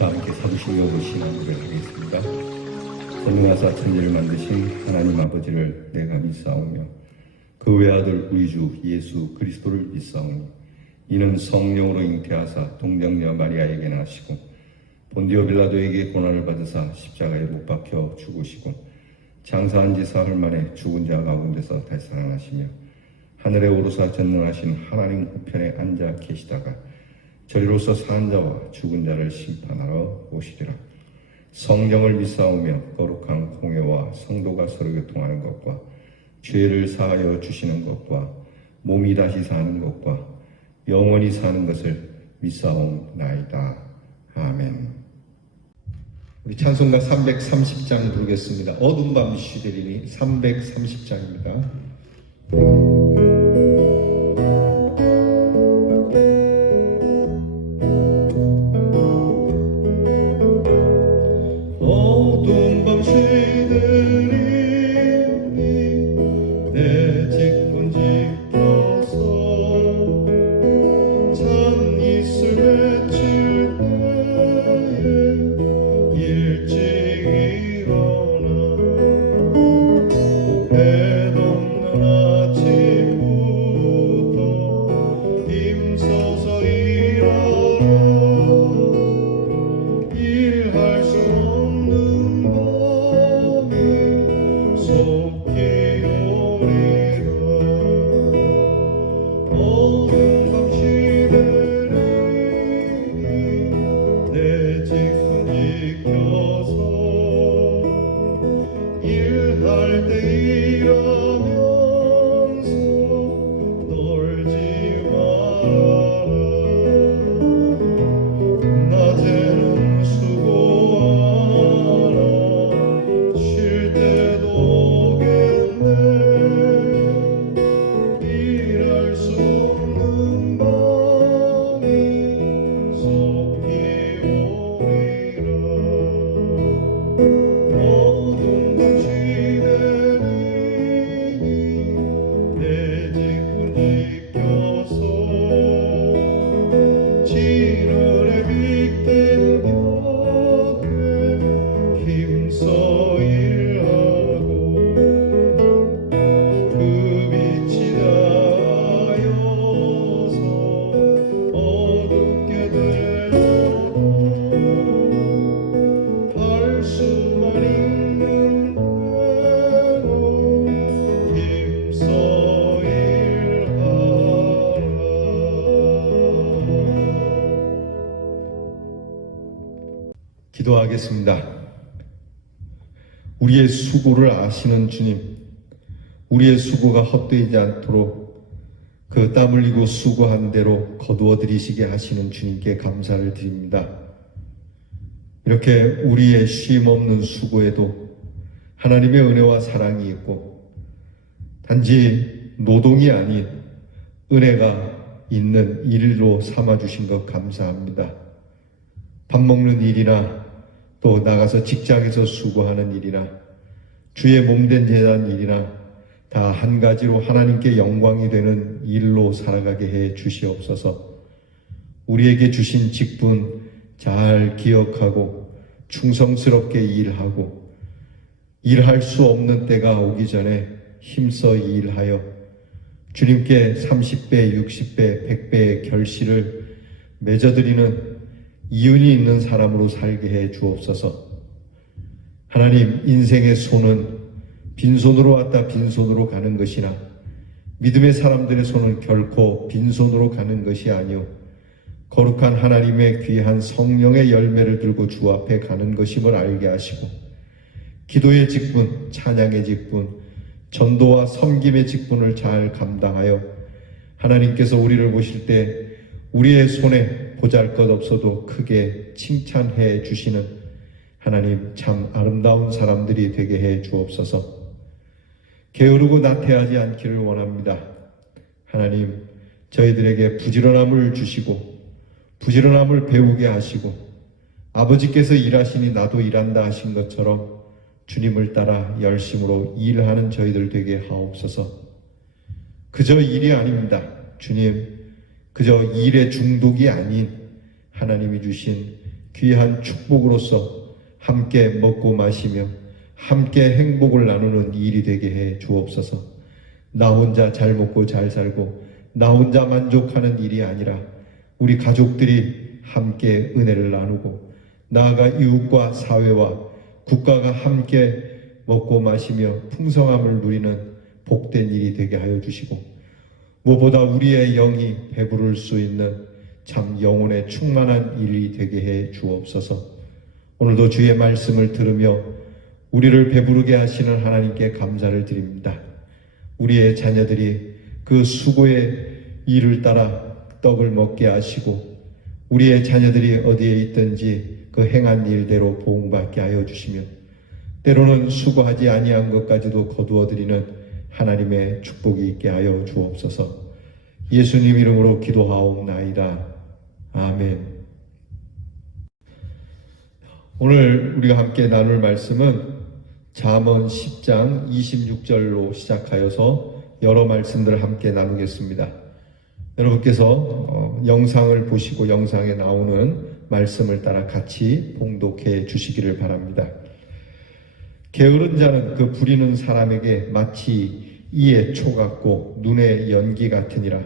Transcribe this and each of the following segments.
다 함께 사도신경으로 신앙을 하겠습니다. 전능하사 천지를 만드신 하나님 아버지를 내가 믿사오며 그 외아들 우리 주 예수 그리스도를 믿사오니 이는 성령으로 잉태하사 동정녀 마리아에게 나시고 본디오 빌라도에게 고난을 받으사 십자가에 못 박혀 죽으시고 장사한 지 사흘 만에 죽은 자 가운데서 다시 살아나시며 하늘에 오르사 전능하신 하나님 우편에 앉아 계시다가 저리로서 사는 자와 죽은 자를 심판하러 오시리라. 성령을 믿사오며 거룩한 공회와 성도가 서로 교통하는 것과 죄를 사하여 주시는 것과 몸이 다시 사는 것과 영원히 사는 것을 믿사옵나이다. 아멘. 우리 찬송가 330장 부르겠습니다. 어두운 밤 시되리니 330장입니다. 어두운 밤 시되리니 내 직분 지켜서 찬 이슬 맺힐 때에 일찍 일어나 해 덮는 아침부터 힘써서 일하라. 일할 수 없는 밤이 속히 오리라. 어두운 밤 시되리니 내 직분 지켜서 일할 때 일하면서 놀지 말아라. 낮에는 수고하라. 쉴 때도 오겠네. 일할 수 없는 밤이 속히 오리라. 어두운 밤 시되리니 내 직분 지켜서 지늘의 빛된 곁에 힘써 일하고 그 빛이 닿아여서 어둡게 되어도 할 수만 있는 대로 힘써 일하라. 기도하겠습니다. 우리의 수고를 아시는 주님, 우리의 수고가 헛되지 않도록 그 땀 흘리고 수고한 대로 거두어 드리시게 하시는 주님께 감사를 드립니다. 이렇게 우리의 쉼 없는 수고에도 하나님의 은혜와 사랑이 있고 단지 노동이 아닌 은혜가 있는 일로 삼아주신 것 감사합니다. 밥 먹는 일이나 또 나가서 직장에서 수고하는 일이나 주의 몸된 제단 일이나 다 한 가지로 하나님께 영광이 되는 일로 살아가게 해 주시옵소서. 우리에게 주신 직분 잘 기억하고 충성스럽게 일하고 일할 수 없는 때가 오기 전에 힘써 일하여 주님께 30배, 60배, 100배의 결실을 맺어드리는 이윤이 있는 사람으로 살게 해 주옵소서. 하나님, 인생의 손은 빈손으로 왔다 빈손으로 가는 것이나 믿음의 사람들의 손은 결코 빈손으로 가는 것이 아니오 거룩한 하나님의 귀한 성령의 열매를 들고 주 앞에 가는 것임을 알게 하시고 기도의 직분, 찬양의 직분, 전도와 섬김의 직분을 잘 감당하여 하나님께서 우리를 보실 때 우리의 손에 보잘것없어도 크게 칭찬해 주시는 하나님, 참 아름다운 사람들이 되게 해 주옵소서. 게으르고 나태하지 않기를 원합니다. 하나님, 저희들에게 부지런함을 주시고 부지런함을 배우게 하시고 아버지께서 일하시니 나도 일한다 하신 것처럼 주님을 따라 열심으로 일하는 저희들 되게 하옵소서. 그저 일이 아닙니다. 주님, 그저 일의 중독이 아닌 하나님이 주신 귀한 축복으로서 함께 먹고 마시며 함께 행복을 나누는 일이 되게 해 주옵소서. 나 혼자 잘 먹고 잘 살고 나 혼자 만족하는 일이 아니라 우리 가족들이 함께 은혜를 나누고 나아가 이웃과 사회와 국가가 함께 먹고 마시며 풍성함을 누리는 복된 일이 되게 하여 주시고, 무엇보다 우리의 영이 배부를 수 있는 참 영혼에 충만한 일이 되게 해 주옵소서. 오늘도 주의 말씀을 들으며 우리를 배부르게 하시는 하나님께 감사를 드립니다. 우리의 자녀들이 그 수고의 일을 따라 떡을 먹게 하시고 우리의 자녀들이 어디에 있든지 그 행한 일대로 보응받게 하여 주시며 때로는 수고하지 아니한 것까지도 거두어드리는 하나님의 축복이 있게 하여 주옵소서. 예수님 이름으로 기도하옵나이다. 아멘. 오늘 우리가 함께 나눌 말씀은 잠언 10장 26절로 시작하여서 여러 말씀들을 함께 나누겠습니다. 여러분께서 영상을 보시고 영상에 나오는 말씀을 따라 같이 봉독해 주시기를 바랍니다. 게으른 자는 그 부리는 사람에게 마치 이에 초 같고 눈에 연기 같으니라.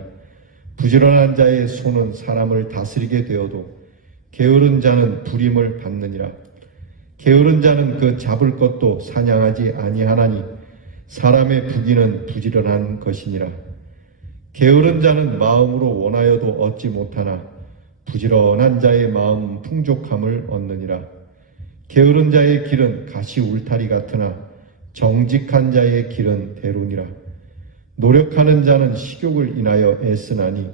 부지런한 자의 손은 사람을 다스리게 되어도 게으른 자는 부림을 받느니라. 게으른 자는 그 잡을 것도 사냥하지 아니하나니 사람의 부귀는 부지런한 것이니라. 게으른 자는 마음으로 원하여도 얻지 못하나 부지런한 자의 마음은 풍족함을 얻느니라. 게으른 자의 길은 가시 울타리 같으나 정직한 자의 길은 대로니라. 노력하는 자는 식욕을 인하여 애쓰나니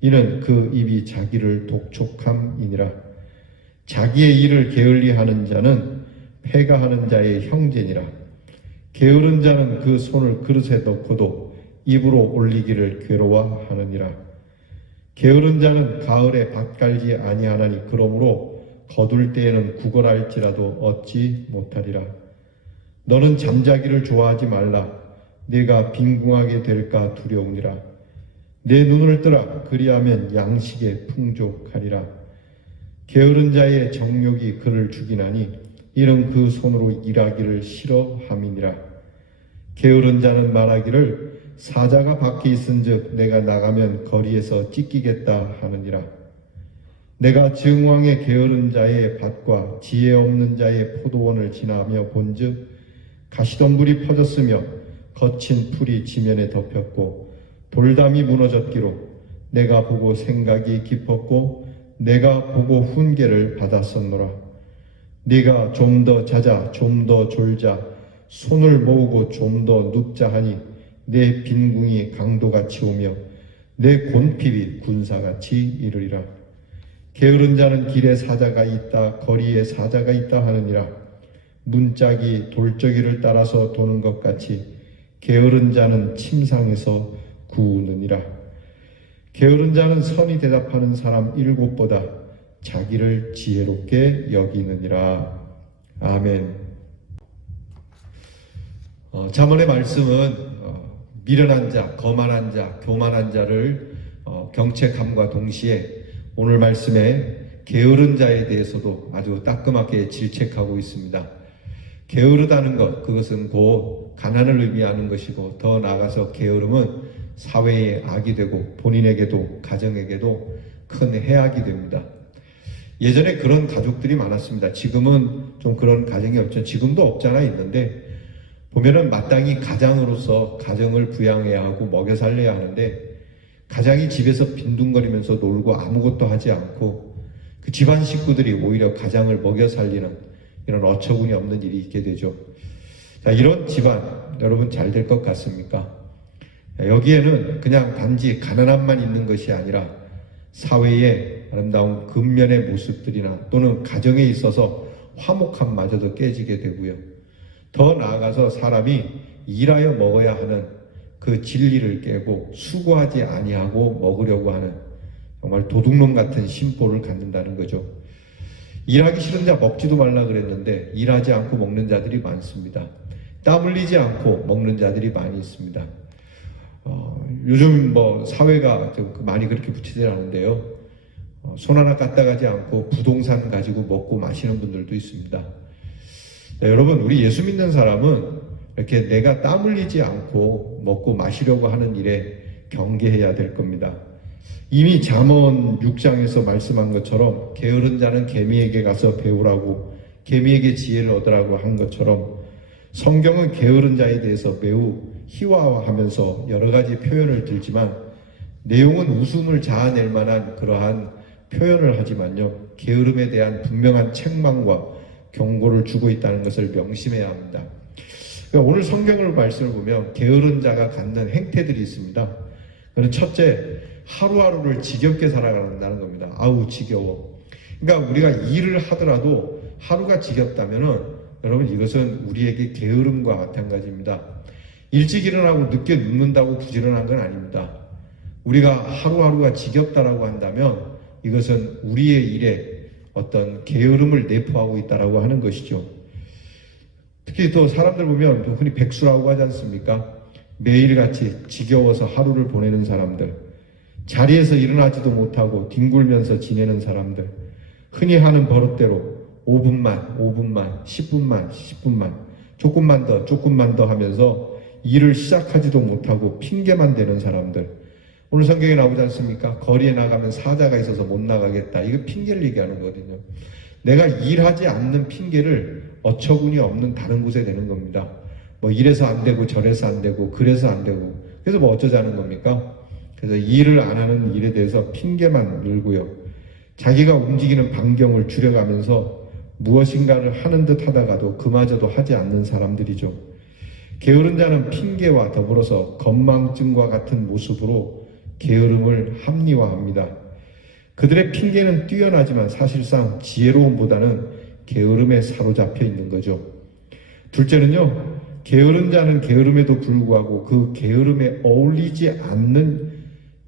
이는 그 입이 자기를 독촉함이니라. 자기의 일을 게을리하는 자는 패가하는 자의 형제니라. 게으른 자는 그 손을 그릇에 넣고도 입으로 올리기를 괴로워하느니라. 게으른 자는 가을에 밭 갈지 아니하나니 그러므로 거둘 때에는 구걸할지라도 얻지 못하리라. 너는 잠자기를 좋아하지 말라. 내가 빈궁하게 될까 두려우니라. 내 눈을 뜨라. 그리하면 양식에 풍족하리라. 게으른 자의 정욕이 그를 죽이나니 이는 그 손으로 일하기를 싫어함이니라. 게으른 자는 말하기를 사자가 밖에 있은즉 내가 나가면 거리에서 찢기겠다 하느니라. 내가 증왕의 게으른 자의 밭과 지혜 없는 자의 포도원을 지나며 본즉 가시덤불이 퍼졌으며 거친 풀이 지면에 덮였고 돌담이 무너졌기로 내가 보고 생각이 깊었고 내가 보고 훈계를 받았었노라. 네가 좀 더 자자 좀 더 졸자 손을 모으고 좀 더 눕자 하니 내 빈궁이 강도같이 오며 내 곤핍이 군사같이 이르리라. 게으른 자는 길에 사자가 있다 거리에 사자가 있다 하느니라. 문짝이 돌저기를 따라서 도는 것 같이 게으른 자는 침상에서 구우느니라. 게으른 자는 선이 대답하는 사람 7보다 자기를 지혜롭게 여기느니라. 아멘. 잠언의 말씀은 미련한 자, 거만한 자, 교만한 자를 경책함과 동시에 오늘 말씀에 게으른 자에 대해서도 아주 따끔하게 질책하고 있습니다. 게으르다는 것, 그것은 곧 가난을 의미하는 것이고 더 나아가서 게으름은 사회에 악이 되고 본인에게도 가정에게도 큰 해악이 됩니다. 예전에 그런 가족들이 많았습니다. 지금은 좀 그런 가정이 없죠. 지금도 없잖아 있는데 보면은 마땅히 가장으로서 가정을 부양해야 하고 먹여 살려야 하는데 가장이 집에서 빈둥거리면서 놀고 아무것도 하지 않고 그 집안 식구들이 오히려 가장을 먹여 살리는 이런 어처구니 없는 일이 있게 되죠. 자, 이런 집안 여러분 잘 될 것 같습니까? 여기에는 그냥 단지 가난함만 있는 것이 아니라 사회의 아름다운 근면의 모습들이나 또는 가정에 있어서 화목함마저도 깨지게 되고요. 더 나아가서 사람이 일하여 먹어야 하는 그 진리를 깨고 수고하지 아니하고 먹으려고 하는 정말 도둑놈 같은 심보를 갖는다는 거죠. 일하기 싫은 자 먹지도 말라 그랬는데 일하지 않고 먹는 자들이 많습니다. 땀 흘리지 않고 먹는 자들이 많이 있습니다. 요즘 사회가 좀 많이 그렇게 부치지 않은데요. 손 하나 까딱하지 않고 부동산 가지고 먹고 마시는 분들도 있습니다. 네, 여러분, 우리 예수 믿는 사람은 이렇게 내가 땀 흘리지 않고 먹고 마시려고 하는 일에 경계해야 될 겁니다. 이미 잠언 6장에서 말씀한 것처럼 게으른 자는 개미에게 가서 배우라고, 개미에게 지혜를 얻으라고 한 것처럼 성경은 게으른 자에 대해서 매우 희화화하면서 여러 가지 표현을 들지만 내용은 웃음을 자아낼 만한 그러한 표현을 하지만요, 게으름에 대한 분명한 책망과 경고를 주고 있다는 것을 명심해야 합니다. 그러니까 오늘 성경을 말씀을 보면 게으른 자가 갖는 행태들이 있습니다. 그는 첫째, 하루하루를 지겹게 살아간다는 겁니다. 아우 지겨워. 그러니까 우리가 일을 하더라도 하루가 지겹다면은 여러분, 이것은 우리에게 게으름과 마찬가지입니다. 일찍 일어나고 늦게 눕는다고 부지런한 건 아닙니다. 우리가 하루하루가 지겹다라고 한다면 이것은 우리의 일에 어떤 게으름을 내포하고 있다라고 하는 것이죠. 특히 또 사람들 보면 흔히 백수라고 하지 않습니까? 매일같이 지겨워서 하루를 보내는 사람들, 자리에서 일어나지도 못하고 뒹굴면서 지내는 사람들, 흔히 하는 버릇대로 5분만, 10분만, 조금만 더 하면서 일을 시작하지도 못하고 핑계만 대는 사람들. 오늘 성경에 나오지 않습니까? 거리에 나가면 사자가 있어서 못 나가겠다. 이거 핑계를 얘기하는 거거든요. 내가 일하지 않는 핑계를 어처구니 없는 다른 곳에 대는 겁니다. 뭐 이래서 안 되고 저래서 안 되고 그래서 안 되고, 그래서 뭐 어쩌자는 겁니까? 그래서 일을 안 하는 일에 대해서 핑계만 늘고요. 자기가 움직이는 반경을 줄여가면서 무엇인가를 하는 듯 하다가도 그마저도 하지 않는 사람들이죠. 게으른 자는 핑계와 더불어서 건망증과 같은 모습으로 게으름을 합리화합니다. 그들의 핑계는 뛰어나지만 사실상 지혜로움보다는 게으름에 사로잡혀 있는 거죠. 둘째는요, 게으른 자는 게으름에도 불구하고 그 게으름에 어울리지 않는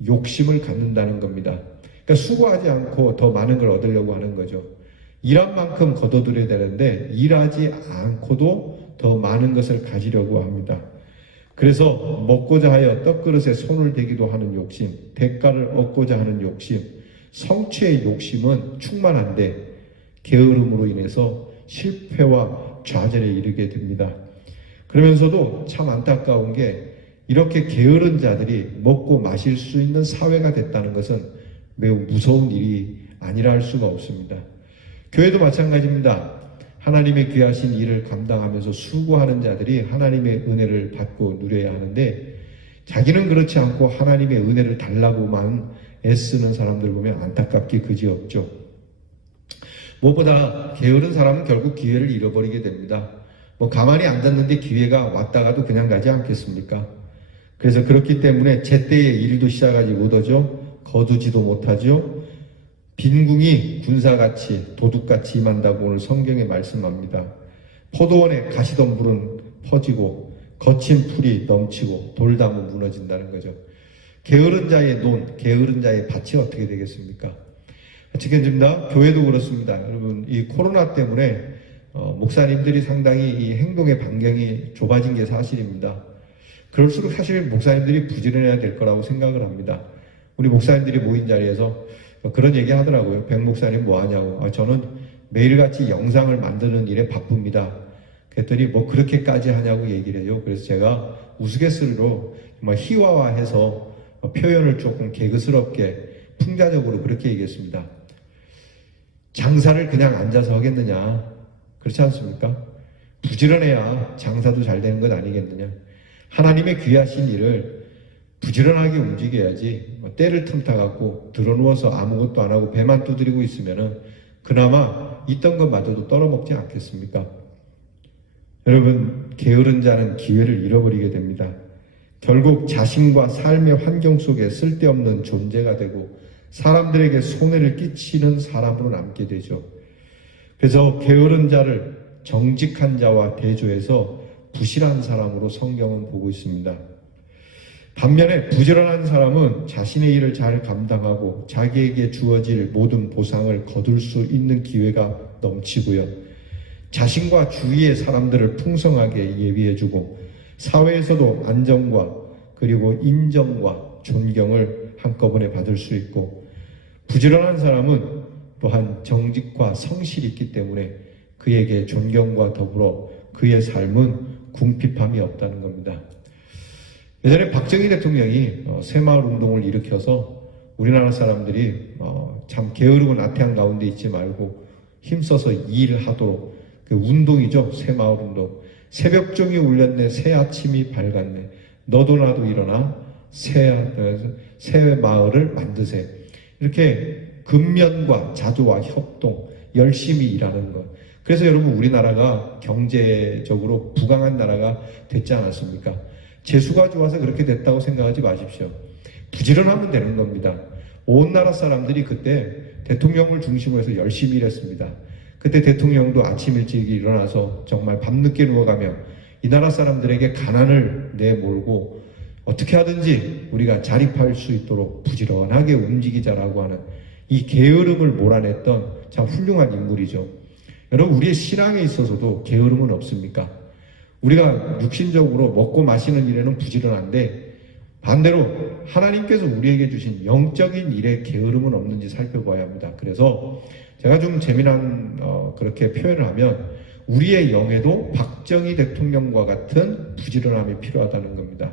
욕심을 갖는다는 겁니다. 그러니까 수고하지 않고 더 많은 걸 얻으려고 하는 거죠. 일한 만큼 거둬들여야 되는데 일하지 않고도 더 많은 것을 가지려고 합니다. 그래서 먹고자 하여 떡그릇에 손을 대기도 하는 욕심, 대가를 얻고자 하는 욕심, 성취의 욕심은 충만한데 게으름으로 인해서 실패와 좌절에 이르게 됩니다. 그러면서도 참 안타까운 게 이렇게 게으른 자들이 먹고 마실 수 있는 사회가 됐다는 것은 매우 무서운 일이 아니라 할 수가 없습니다. 교회도 마찬가지입니다. 하나님의 귀하신 일을 감당하면서 수고하는 자들이 하나님의 은혜를 받고 누려야 하는데 자기는 그렇지 않고 하나님의 은혜를 달라고만 애쓰는 사람들 보면 안타깝기 그지없죠. 무엇보다 게으른 사람은 결국 기회를 잃어버리게 됩니다. 뭐 가만히 앉았는데 기회가 왔다가도 그냥 가지 않겠습니까? 그래서 그렇기 때문에 제때에 일도 시작하지 못하죠. 거두지도 못하죠. 빈궁이 군사같이 도둑같이 임한다고 오늘 성경에 말씀합니다. 포도원에 가시덤불은 퍼지고 거친 풀이 넘치고 돌담은 무너진다는 거죠. 게으른 자의 논, 게으른 자의 밭이 어떻게 되겠습니까? 책임집니다. 교회도 그렇습니다. 여러분, 이 코로나 때문에 목사님들이 상당히 이 행동의 반경이 좁아진 게 사실입니다. 그럴수록 사실 목사님들이 부지런해야 될 거라고 생각을 합니다. 우리 목사님들이 모인 자리에서 그런 얘기 하더라고요. 백 목사님 뭐 하냐고. 저는 매일같이 영상을 만드는 일에 바쁩니다. 그랬더니 뭐 그렇게까지 하냐고 얘기를 해요. 그래서 제가 우스갯소리로 정말 희화화해서 표현을 조금 개그스럽게 풍자적으로 그렇게 얘기했습니다. 장사를 그냥 앉아서 하겠느냐. 그렇지 않습니까? 부지런해야 장사도 잘 되는 것 아니겠느냐. 하나님의 귀하신 일을 부지런하게 움직여야지 때를 틈타갖고 드러누워서 아무것도 안 하고 배만 두드리고 있으면은 그나마 있던 것마저도 떨어먹지 않겠습니까? 여러분, 게으른 자는 기회를 잃어버리게 됩니다. 결국 자신과 삶의 환경 속에 쓸데없는 존재가 되고 사람들에게 손해를 끼치는 사람으로 남게 되죠. 그래서 게으른 자를 정직한 자와 대조해서 부실한 사람으로 성경은 보고 있습니다. 반면에 부지런한 사람은 자신의 일을 잘 감당하고 자기에게 주어질 모든 보상을 거둘 수 있는 기회가 넘치고요. 자신과 주위의 사람들을 풍성하게 예비해주고 사회에서도 안정과 그리고 인정과 존경을 한꺼번에 받을 수 있고 부지런한 사람은 또한 정직과 성실이 있기 때문에 그에게 존경과 더불어 그의 삶은 궁핍함이 없다는 겁니다. 예전에 박정희 대통령이 새마을 운동을 일으켜서 우리나라 사람들이 참 게으르고 나태한 가운데 있지 말고 힘써서 일을 하도록, 그 운동이죠. 새마을 운동. 새벽종이 울렸네, 새 아침이 밝았네, 너도 나도 일어나 새 마을을 만드세. 이렇게 근면과 자조와 협동, 열심히 일하는 것. 그래서 여러분, 우리나라가 경제적으로 부강한 나라가 됐지 않았습니까? 재수가 좋아서 그렇게 됐다고 생각하지 마십시오. 부지런하면 되는 겁니다. 온 나라 사람들이 그때 대통령을 중심으로 해서 열심히 일했습니다. 그때 대통령도 아침 일찍 일어나서 정말 밤늦게 누워가며 이 나라 사람들에게 가난을 내몰고 어떻게 하든지 우리가 자립할 수 있도록 부지런하게 움직이자라고 하는 이 게으름을 몰아냈던 참 훌륭한 인물이죠. 여러분, 우리의 신앙에 있어서도 게으름은 없습니까? 우리가 육신적으로 먹고 마시는 일에는 부지런한데 반대로 하나님께서 우리에게 주신 영적인 일에 게으름은 없는지 살펴봐야 합니다. 그래서 제가 좀 재미난 그렇게 표현을 하면 우리의 영에도 박정희 대통령과 같은 부지런함이 필요하다는 겁니다.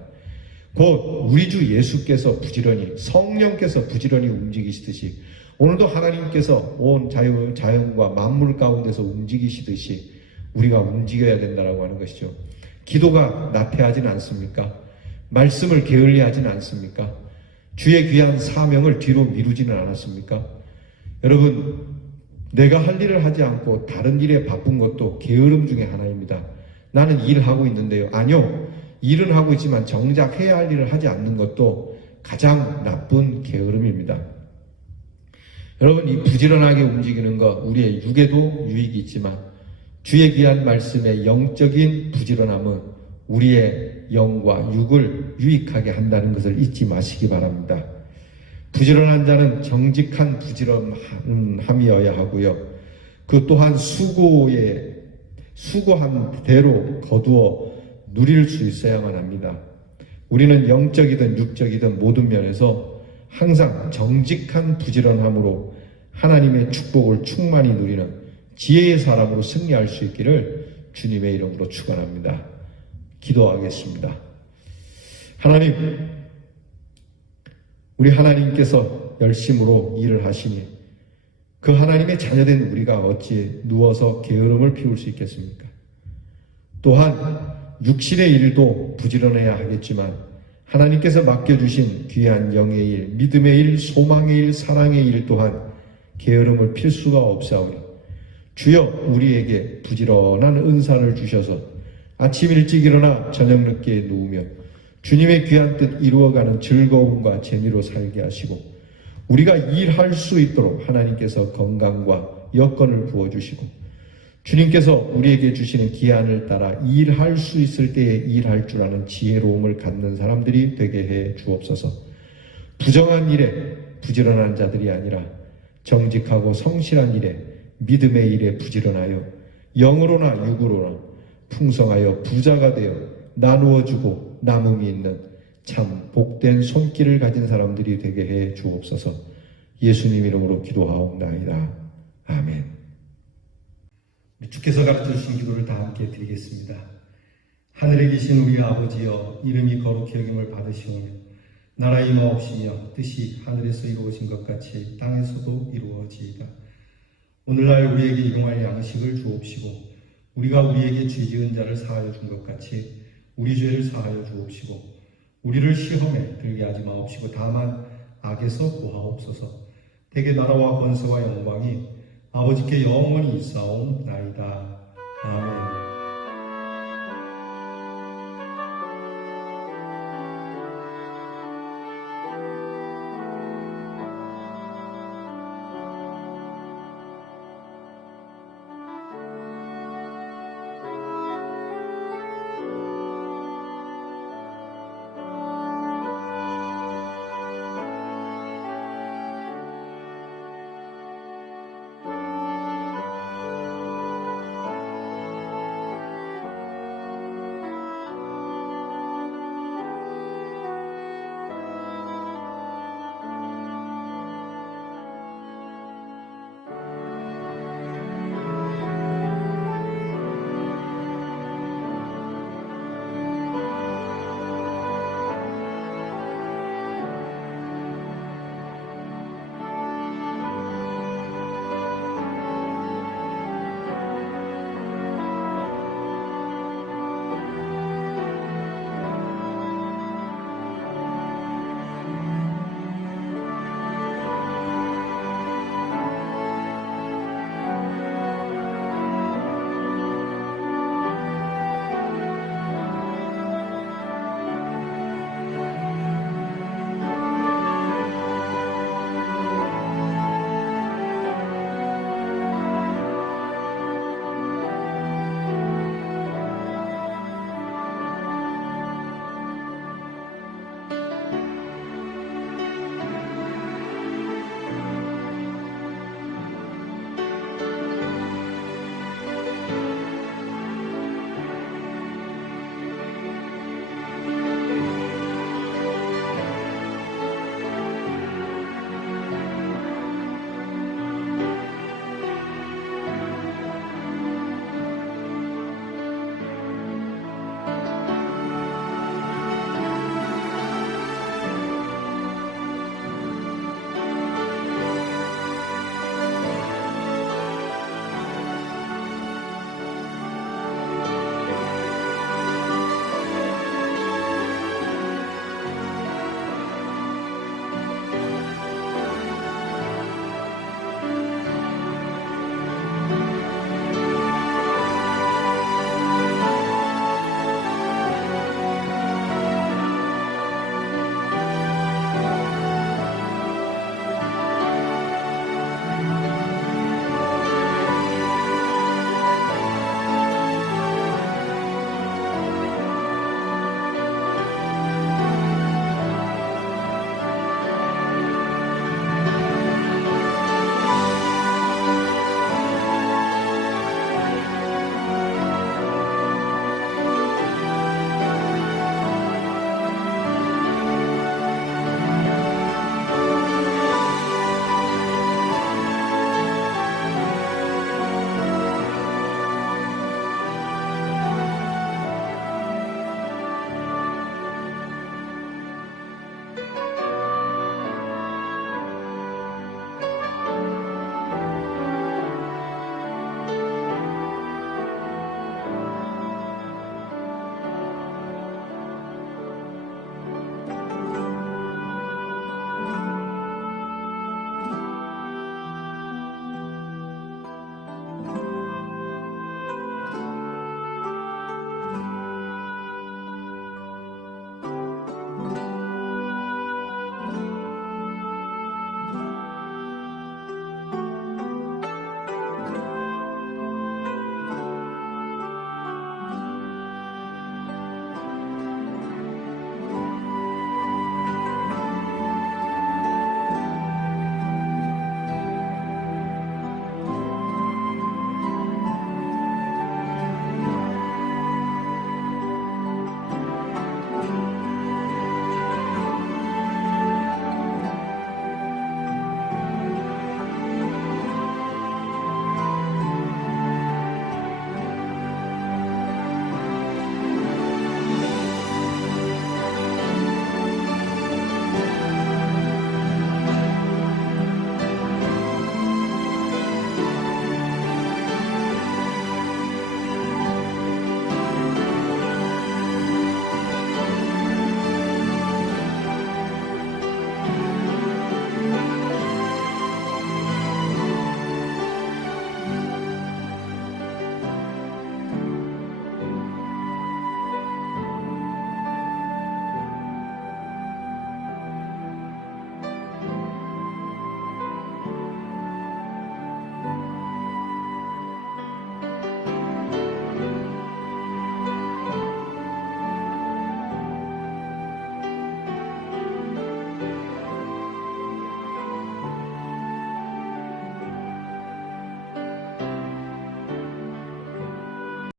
곧 우리 주 예수께서 부지런히, 성령께서 부지런히 움직이시듯이 오늘도 하나님께서 온 자연과 만물 가운데서 움직이시듯이 우리가 움직여야 된다라고 하는 것이죠. 기도가 나태하진 않습니까? 말씀을 게을리하진 않습니까? 주의 귀한 사명을 뒤로 미루지는 않았습니까? 여러분, 내가 할 일을 하지 않고 다른 일에 바쁜 것도 게으름 중에 하나입니다. 나는 일하고 있는데요. 아니요. 일은 하고 있지만 정작 해야 할 일을 하지 않는 것도 가장 나쁜 게으름입니다. 여러분, 이 부지런하게 움직이는 것, 우리의 육에도 유익이 있지만 주의 귀한 말씀의 영적인 부지런함은 우리의 영과 육을 유익하게 한다는 것을 잊지 마시기 바랍니다. 부지런한 자는 정직한 부지런함이어야 하고요. 그 또한 수고한 대로 거두어 누릴 수 있어야만 합니다. 우리는 영적이든 육적이든 모든 면에서 항상 정직한 부지런함으로 하나님의 축복을 충만히 누리는 지혜의 사람으로 승리할 수 있기를 주님의 이름으로 축원합니다. 기도하겠습니다. 하나님, 우리 하나님께서 열심으로 일을 하시니 그 하나님의 자녀된 우리가 어찌 누워서 게으름을 피울 수 있겠습니까? 또한 육신의 일도 부지런해야 하겠지만 하나님께서 맡겨주신 귀한 영의 일, 믿음의 일, 소망의 일, 사랑의 일 또한 게으름을 필 수가 없사오니 주여, 우리에게 부지런한 은사를 주셔서 아침 일찍 일어나 저녁 늦게 누우며 주님의 귀한 뜻 이루어가는 즐거움과 재미로 살게 하시고 우리가 일할 수 있도록 하나님께서 건강과 여건을 부어주시고 주님께서 우리에게 주시는 기한을 따라 일할 수 있을 때에 일할 줄 아는 지혜로움을 갖는 사람들이 되게 해 주옵소서. 부정한 일에 부지런한 자들이 아니라 정직하고 성실한 일에, 믿음의 일에 부지런하여 영으로나 육으로나 풍성하여 부자가 되어 나누어주고 남음이 있는 참 복된 손길을 가진 사람들이 되게 해 주옵소서. 예수님 이름으로 기도하옵나이다. 아멘. 주께서 가르쳐 주신 기도를 다 함께 드리겠습니다. 하늘에 계신 우리 아버지여, 이름이 거룩히 여김을 받으시오며 나라의 임하옵시며 뜻이 하늘에서 이루어진 것 같이 땅에서도 이루어지이다. 오늘날 우리에게 일용할 양식을 주옵시고 우리가 우리에게 죄 지은 자를 사하여 준 것 같이 우리 죄를 사하여 주옵시고 우리를 시험에 들게 하지 마옵시고 다만 악에서 구하옵소서. 대개 나라와 권세와 영광이 아버지께 영원히 있사옵나이다. 아멘.